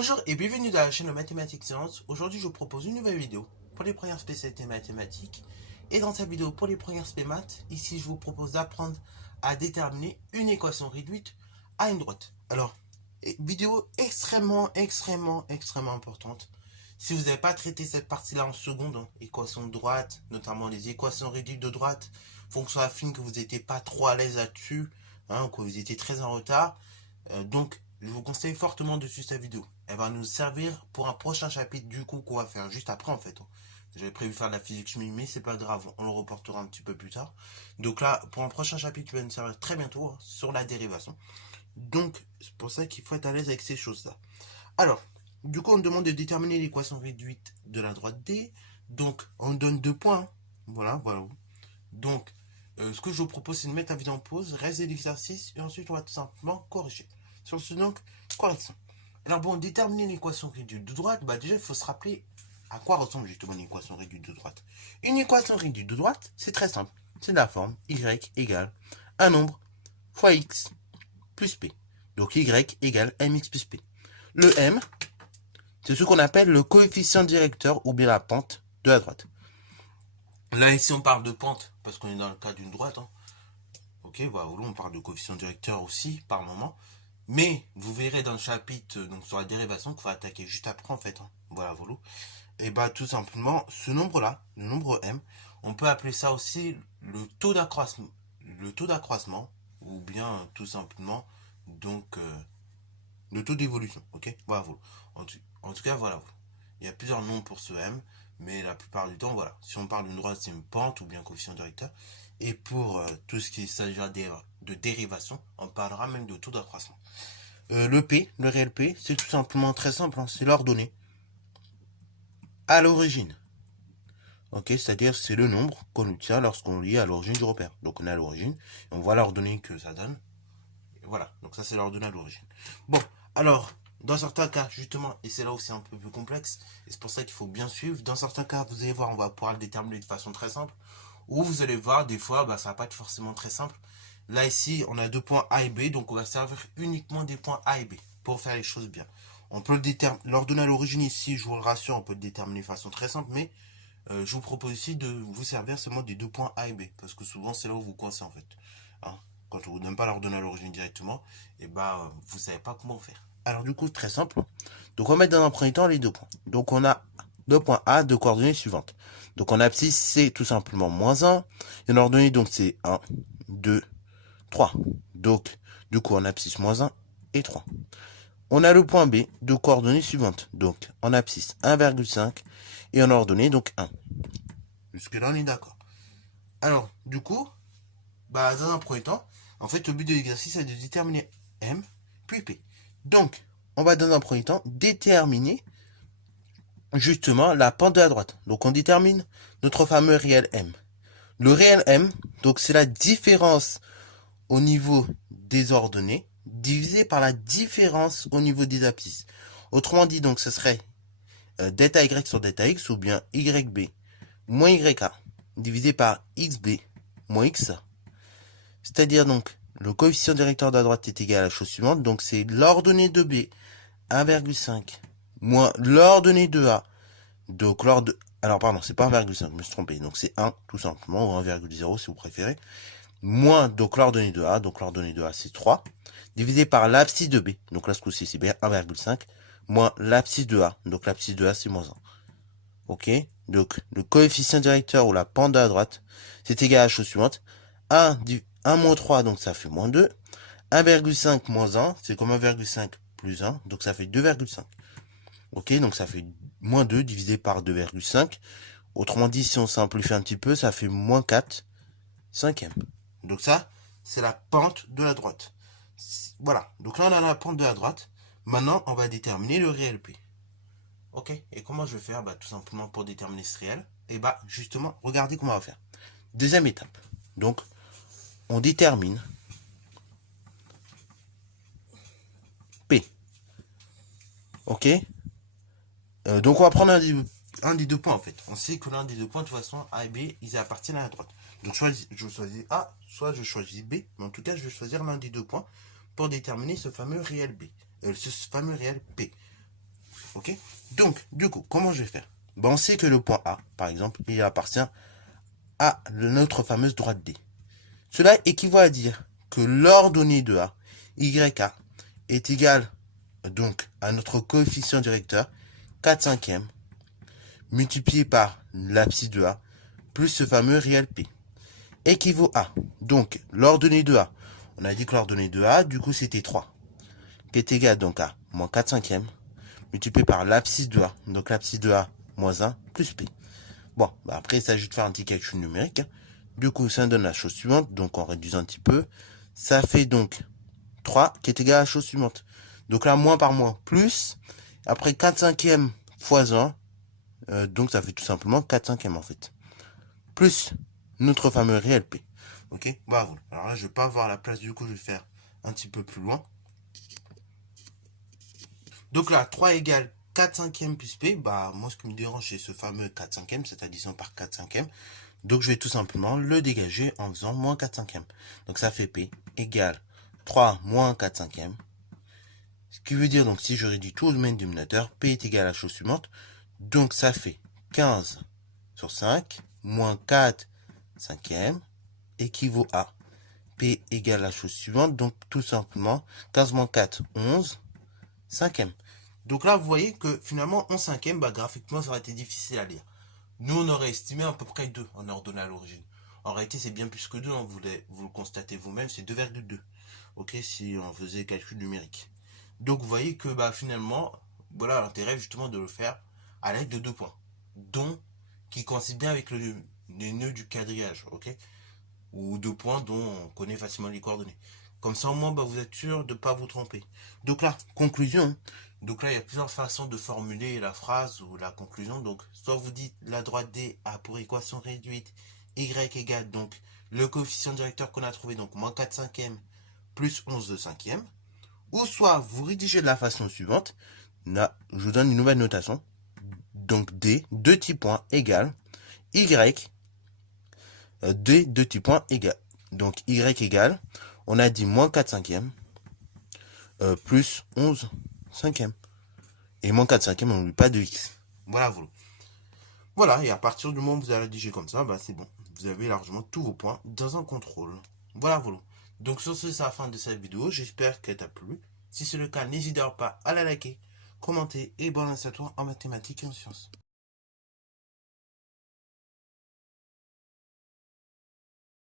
Bonjour et bienvenue dans la chaîne de Mathématiques Sciences. Aujourd'hui, je vous propose une nouvelle vidéo pour les premières spécialités mathématiques. Et dans cette vidéo pour les premières spé maths, ici, je vous propose d'apprendre à déterminer une équation réduite à une droite. Alors, vidéo extrêmement importante. Si vous n'avez pas traité cette partie-là en seconde, équation de droite, notamment les équations réduites de droite, fonction affine que vous n'étiez pas trop à l'aise là-dessus, que vous étiez très en retard, donc je vous conseille fortement de suivre cette vidéo. Elle va nous servir pour un prochain chapitre du coup qu'on va faire juste après en fait. J'avais prévu faire de la physique chimie, mais c'est pas grave, on le reportera un petit peu plus tard. Donc là, pour un prochain chapitre, il va nous servir très bientôt sur la dérivation. Donc, c'est pour ça qu'il faut être à l'aise avec ces choses-là. Alors, du coup, on demande de déterminer l'équation réduite de la droite D. Donc, on donne 2 points. Voilà. Donc, ce que je vous propose, c'est de mettre la vidéo en pause, réaliser l'exercice, et ensuite, on va tout simplement corriger. Sur ce, donc, correction. Alors, bon, déterminer l'équation réduite de droite, déjà, il faut se rappeler à quoi ressemble justement une équation réduite de droite. Une équation réduite de droite, c'est très simple. C'est de la forme y égale un nombre fois x plus p. Donc, y égale mx plus p. Le m, c'est ce qu'on appelle le coefficient directeur ou bien la pente de la droite. Là, ici, on parle de pente parce qu'on est dans le cas d'une droite. Ok, voilà, on parle de coefficient directeur aussi par moment. Mais vous verrez dans le chapitre donc sur la dérivation qu'il va attaquer juste après en fait. Voilà. Et tout simplement, ce nombre-là, le nombre m, on peut appeler ça aussi le taux d'accroissement, ou bien tout simplement donc le taux d'évolution. Ok, voilà. En tout cas, voilà. Il y a plusieurs noms pour ce m, mais la plupart du temps, voilà. Si on parle d'une droite, c'est une pente ou bien coefficient directeur. Et pour tout ce qui s'agira de dérivation, on parlera même de taux d'accroissement. Le P, le réel P, c'est tout simplement très simple, c'est l'ordonnée à l'origine. Ok, c'est-à-dire c'est le nombre qu'on obtient lorsqu'on lit à l'origine du repère. Donc on est à l'origine, on voit l'ordonnée que ça donne. Et voilà, donc ça c'est l'ordonnée à l'origine. Bon, alors, dans certains cas, justement, et c'est là où c'est un peu plus complexe, et c'est pour ça qu'il faut bien suivre, dans certains cas, vous allez voir, on va pouvoir le déterminer de façon très simple, ou vous allez voir, des fois, ça va pas être forcément très simple. Là, ici, on a 2 points A et B, donc on va servir uniquement des points A et B pour faire les choses bien. On peut le déterminer, l'ordonnée à l'origine ici, je vous le rassure, on peut le déterminer de façon très simple, mais je vous propose ici de vous servir seulement des 2 points A et B, parce que souvent, c'est là où vous coincez en fait. Quand on vous donne pas l'ordonnée à l'origine directement, vous savez pas comment faire. Alors du coup, très simple. Donc on va mettre dans un premier temps les 2 points. Donc on a 2 points A de coordonnées suivantes. Donc en abscisse, c'est tout simplement moins 1. Et en ordonnée, donc c'est 1, 2, 3. Donc, du coup, en abscisse moins 1 et 3. On a le point B de coordonnées suivantes. Donc, en abscisse 1,5 et en ordonnée, donc 1. Jusque-là, on est d'accord. Alors, du coup, dans un premier temps, en fait, le but de l'exercice est de déterminer M, puis P. Donc, on va dans un premier temps déterminer justement la pente de la droite. Donc, on détermine notre fameux réel M. Le réel M, donc c'est la différence au niveau des ordonnées divisé par la différence au niveau des abscisses. Autrement dit, donc, ce serait delta y sur delta x ou bien yb moins ya divisé par xb moins xa. C'est-à-dire donc le coefficient directeur de la droite est égal à la chose suivante. Donc c'est l'ordonnée de b 1,5 moins l'ordonnée de a. Donc alors pardon, c'est pas 1,5, je me suis trompé. Donc c'est 1 tout simplement, ou 1,0 si vous préférez. Moins donc l'ordonnée de a, donc l'ordonnée de a c'est 3, divisé par l'abscisse de b. Donc là ce coup-ci c'est bien 1,5 moins l'abscisse de a. Donc l'abscisse de a c'est moins 1. Ok, donc le coefficient directeur ou la pente de la droite, c'est égal à la chose suivante. 1 moins 3, donc ça fait moins 2. 1,5 moins 1, c'est comme 1,5 plus 1, donc ça fait 2,5. Ok, donc ça fait moins 2 divisé par 2,5. Autrement dit, si on simplifie un petit peu, ça fait moins 4 cinquième. Donc ça, c'est la pente de la droite. Voilà, donc là on a la pente de la droite. Maintenant, on va déterminer le réel P. Ok, et comment je vais faire tout simplement pour déterminer ce réel. Et justement, regardez comment on va faire. Deuxième étape. Donc, on détermine P. Ok, donc on va prendre un des 2 points en fait. On sait que l'un des 2 points, de toute façon, A et B, ils appartiennent à la droite. Donc soit je choisis A, soit je choisis B. Mais en tout cas, je vais choisir l'un des 2 points pour déterminer ce fameux réel B. Ce fameux réel P. Ok? Donc, du coup, comment je vais faire? On sait que le point A, par exemple, il appartient à notre fameuse droite D. Cela équivaut à dire que l'ordonnée de A, YA, est égal donc à notre coefficient directeur 4 cinquièmes multiplié par l'abscisse de A plus ce fameux réel P équivaut à donc l'ordonnée de A. On a dit que l'ordonnée de A, du coup, c'était 3, qui est égal donc à moins 4 cinquièmes multiplié par l'abscisse de A. Donc l'abscisse de A moins 1 plus P. Bon, après, il s'agit de faire un petit calcul numérique. Du coup, ça donne la chose suivante. Donc, en réduisant un petit peu, ça fait donc 3 qui est égal à la chose suivante. Donc là, moins par moins, plus. Après 4 cinquièmes fois 1. Donc ça fait tout simplement 4 cinquièmes en fait. Plus notre fameux réel P. Ok, bravo. Alors là, je vais pas avoir la place, du coup, je vais faire un petit peu plus loin. Donc là, 3 égale 4 cinquièmes plus P. Bah, moi, ce qui me dérange, c'est ce fameux 4 cinquièmes, cette addition par 4 cinquièmes. Donc, je vais tout simplement le dégager en faisant moins 4 cinquièmes. Donc, ça fait P égale 3 moins 4 cinquièmes. Ce qui veut dire, donc, si je réduis tout au domaine dénominateur, P est égal à la chose suivante. Donc, ça fait 15 sur 5 moins 4 cinquièmes équivaut à P égale la chose suivante. Donc, tout simplement, 15 moins 4, 11 cinquièmes. Donc là, vous voyez que finalement, 11 cinquièmes, bah, graphiquement, ça aurait été difficile à lire. Nous, on aurait estimé à peu près 2 en ordonnée à l'origine. En réalité, c'est bien plus que 2, hein, vous le constatez vous-même, c'est 2,2. Ok, si on faisait calcul numérique. Donc, vous voyez que bah, finalement, voilà l'intérêt justement de le faire à l'aide de 2 points, dont qui coïncide bien avec les nœuds du quadrillage, ok, ou 2 points dont on connaît facilement les coordonnées. Comme ça, au moins, bah, vous êtes sûr de ne pas vous tromper. Donc là, conclusion. Donc là, il y a plusieurs façons de formuler la phrase ou la conclusion. Donc, soit vous dites la droite D a pour équation réduite y égale donc le coefficient directeur qu'on a trouvé, donc moins 4 cinquièmes plus 11 de cinquième. Ou soit vous rédigez de la façon suivante. Là, je vous donne une nouvelle notation. Donc D, 2 petits points égale Y, D, 2 petits points égale. Donc Y égale, on a dit moins 4 cinquièmes plus 11 cinquièmes. Et moins 4 cinquièmes, on n'oublie pas de X. Voilà, voilà. Voilà, et à partir du moment où vous allez rédiger comme ça, bah c'est bon. Vous avez largement tous vos points dans un contrôle. Voilà, voilà. Donc sur ce, c'est la fin de cette vidéo. J'espère qu'elle t'a plu. Si c'est le cas, n'hésite pas à la liker, commenter et bon à toi en mathématiques et en sciences.